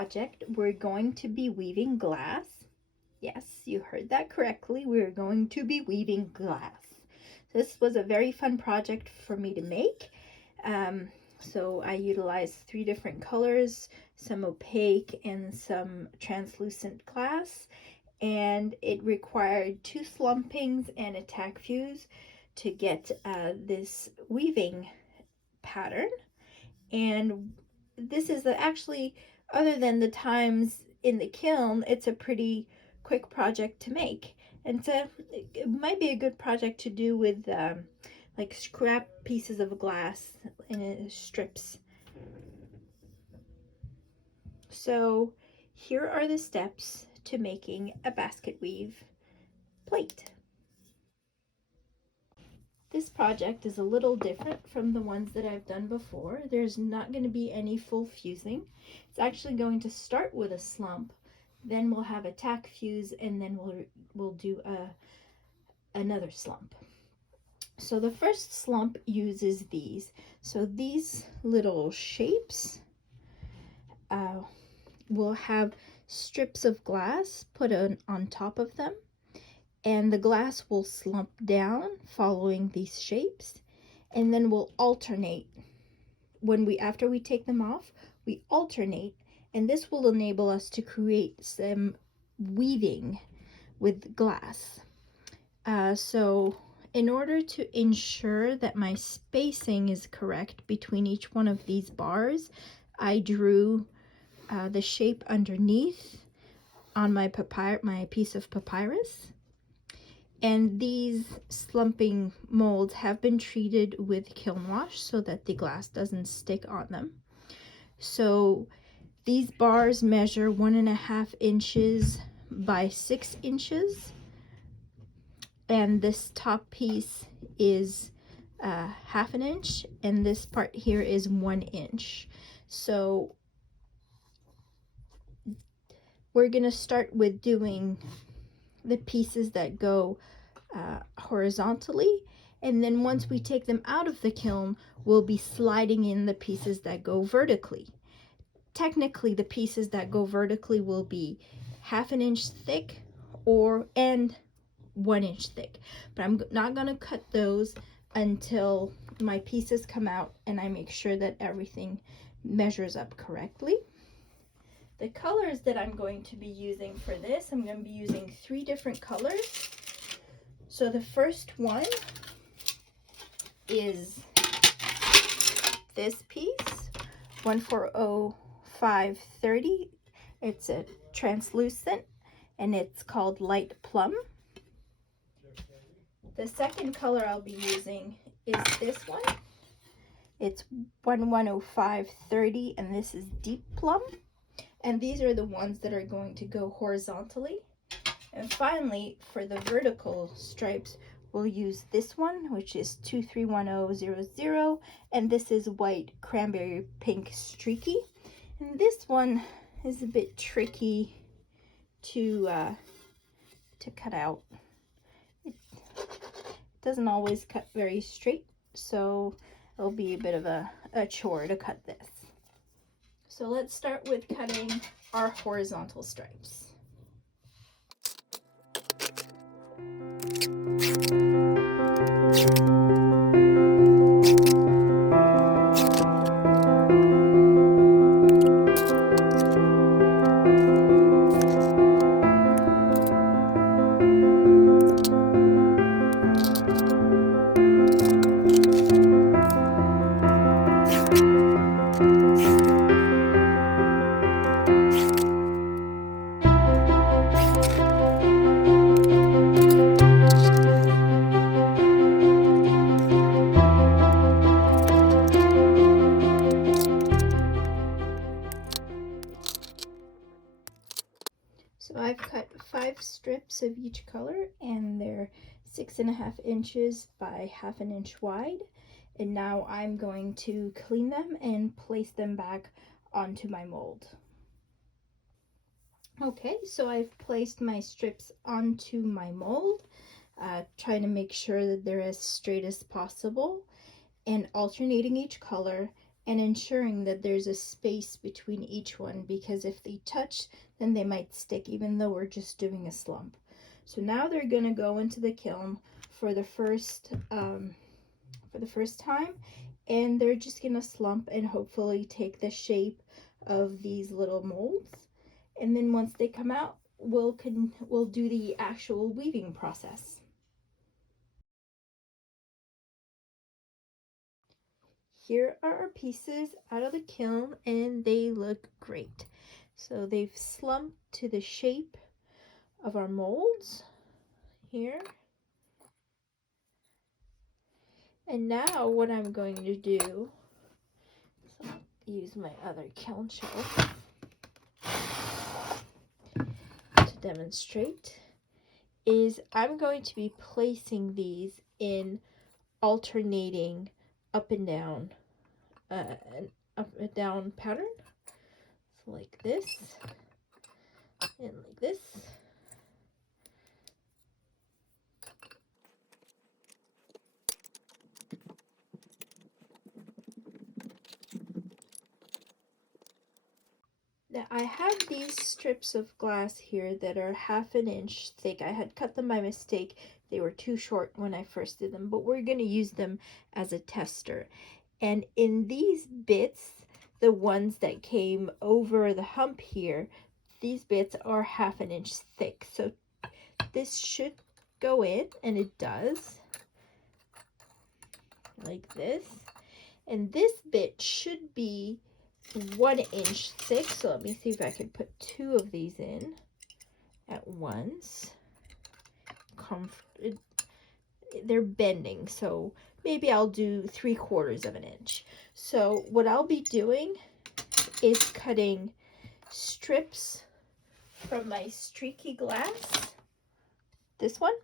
project, we're going to be weaving glass. Yes, you heard that correctly. We're going to be weaving glass. This was a very fun project for me to make. So I utilized 3 different colors, some opaque and some translucent glass, and it required 2 slumpings and a tack fuse to get this weaving pattern. And this is actually, other than the times in the kiln, it's a pretty quick project to make. And so it might be a good project to do with like scrap pieces of glass in strips. So here are the steps to making a basket weave plate. This project is a little different from the ones that I've done before. There's not going to be any full fusing. It's actually going to start with a slump, then we'll have a tack fuse, and then we'll do another slump. So the first slump uses these. So these little shapes will have strips of glass put on top of them, and the glass will slump down following these shapes, and then we'll alternate. After we take them off, we alternate, and this will enable us to create some weaving with glass. So in order to ensure that my spacing is correct between each one of these bars, I drew the shape underneath on my piece of papyrus. And these slumping molds have been treated with kiln wash so that the glass doesn't stick on them. So these bars measure 1.5 inches by 6 inches. And this top piece is 1/2 inch, and this part here is 1 inch. So we're gonna start with doing the pieces that go horizontally, and then once we take them out of the kiln, we'll be sliding in the pieces that go vertically. Technically, the pieces that go vertically will be 1/2 inch thick and 1 inch thick, but I'm not going to cut those until my pieces come out and I make sure that everything measures up correctly. The colors that I'm going to be using for this, I'm going to be using 3 different colors. So the first one is this piece, 140530. It's a translucent and it's called light plum. The second color I'll be using is this one. It's 110530, and this is deep plum. And these are the ones that are going to go horizontally. And finally, for the vertical stripes, we'll use this one, which is 231000, and this is white cranberry pink streaky. And this one is a bit tricky to cut out. It doesn't always cut very straight, so it'll be a bit of a chore to cut this. So let's start with cutting our horizontal stripes. So I've cut 5 strips of each color, and they're 6.5 inches by 1/2 inch wide. And now I'm going to clean them and place them back onto my mold. Okay, so I've placed my strips onto my mold, trying to make sure that they're as straight as possible, and alternating each color. and ensuring that there's a space between each one, because if they touch, then they might stick even though we're just doing a slump. So now they're going to go into the kiln for the first time, and they're just going to slump and hopefully take the shape of these little molds. And then once they come out, we'll do the actual weaving process. Here are our pieces out of the kiln, and they look great. So they've slumped to the shape of our molds here. And now what I'm going to do, so I'll use my other kiln shelf to demonstrate, is I'm going to be placing these in alternating up and down, an up and down pattern. So like this and like this. Now I have these strips of glass here that are 1/2 inch thick. I had cut them by mistake. They were too short when I first did them, but we're going to use them as a tester. And in these bits, the ones that came over the hump here, these bits are 1/2 inch thick. So this should go in, and it does, like this. And this bit should be 1 inch thick. So let me see if I can put 2 of these in at once. They're bending, so maybe I'll do 3/4 of an inch. So what I'll be doing is cutting strips from my streaky glass, this one,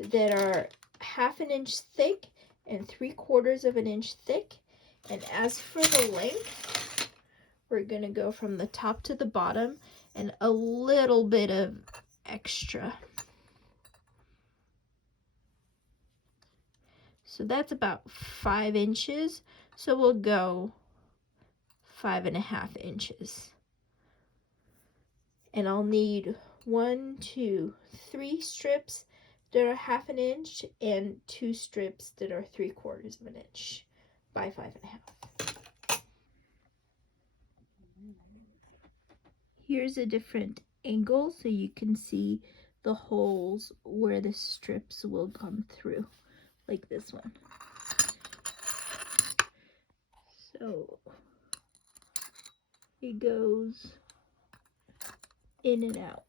that are 1/2 inch thick and 3/4 of an inch thick. And as for the length, we're going to go from the top to the bottom and a little bit of extra. So that's about 5 inches. So we'll go 5.5 inches. And I'll need 1, 2, 3 strips that are 1/2 inch and 2 strips that are 3/4 of an inch by 5.5. Here's a different angle so you can see the holes where the strips will come through, like this one. So it goes in and out.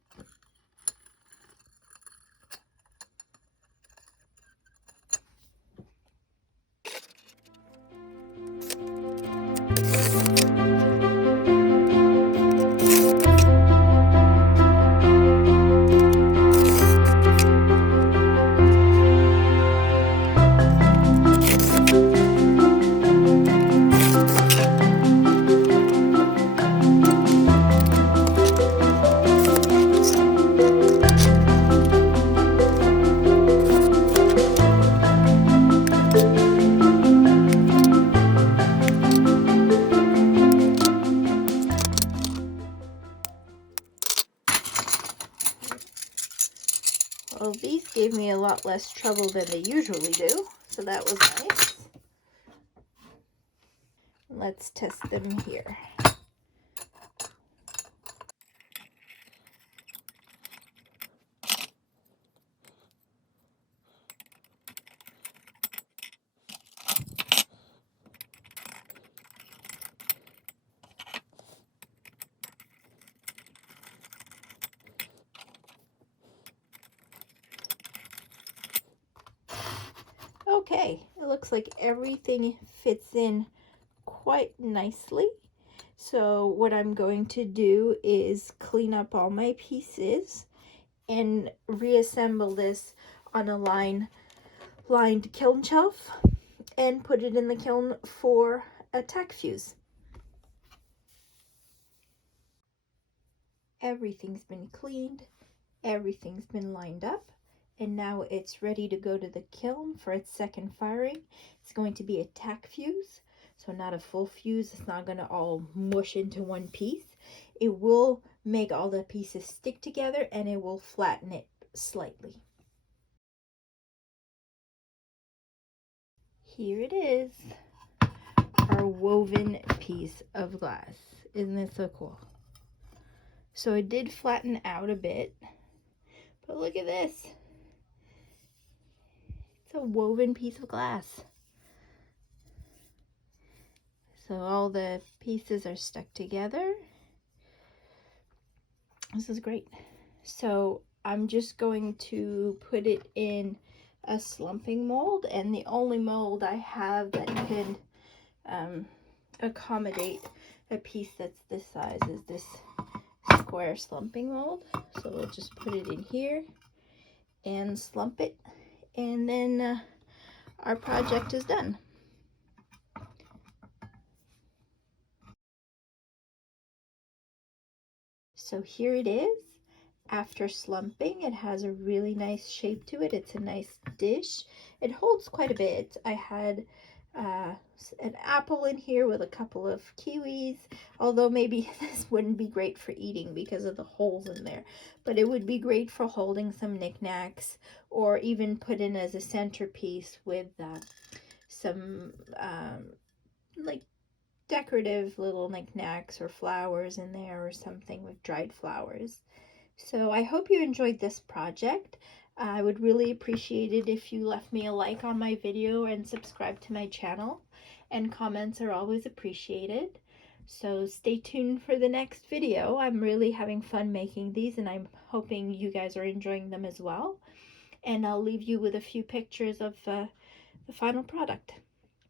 Well, these gave me a lot less trouble than they usually do, so that was nice. Let's test them here. Okay, it looks like everything fits in quite nicely. So what I'm going to do is clean up all my pieces and reassemble this on a lined kiln shelf and put it in the kiln for a tack fuse. Everything's been cleaned, everything's been lined up, and now it's ready to go to the kiln for its second firing. It's going to be a tack fuse. So not a full fuse. It's not going to all mush into one piece. It will make all the pieces stick together, and it will flatten it slightly. Here it is, our woven piece of glass. Isn't it so cool? So it did flatten out a bit, but look at this. It's a woven piece of glass. So all the pieces are stuck together. This is great. So I'm just going to put it in a slumping mold, and the only mold I have that can accommodate a piece that's this size is this square slumping mold. So we'll just put it in here and slump it, and then our project is done. So here it is. After slumping, it has a really nice shape to it. It's a nice dish. It holds quite a bit. I had an apple in here with a couple of kiwis, although maybe this wouldn't be great for eating because of the holes in there, but it would be great for holding some knickknacks, or even put in as a centerpiece with some like decorative little knickknacks or flowers in there, or something with dried flowers. So I hope you enjoyed this project. I would really appreciate it if you left me a like on my video and subscribe to my channel. And comments are always appreciated. So stay tuned for the next video. I'm really having fun making these, and I'm hoping you guys are enjoying them as well. And I'll leave you with a few pictures of the final product.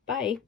Bye.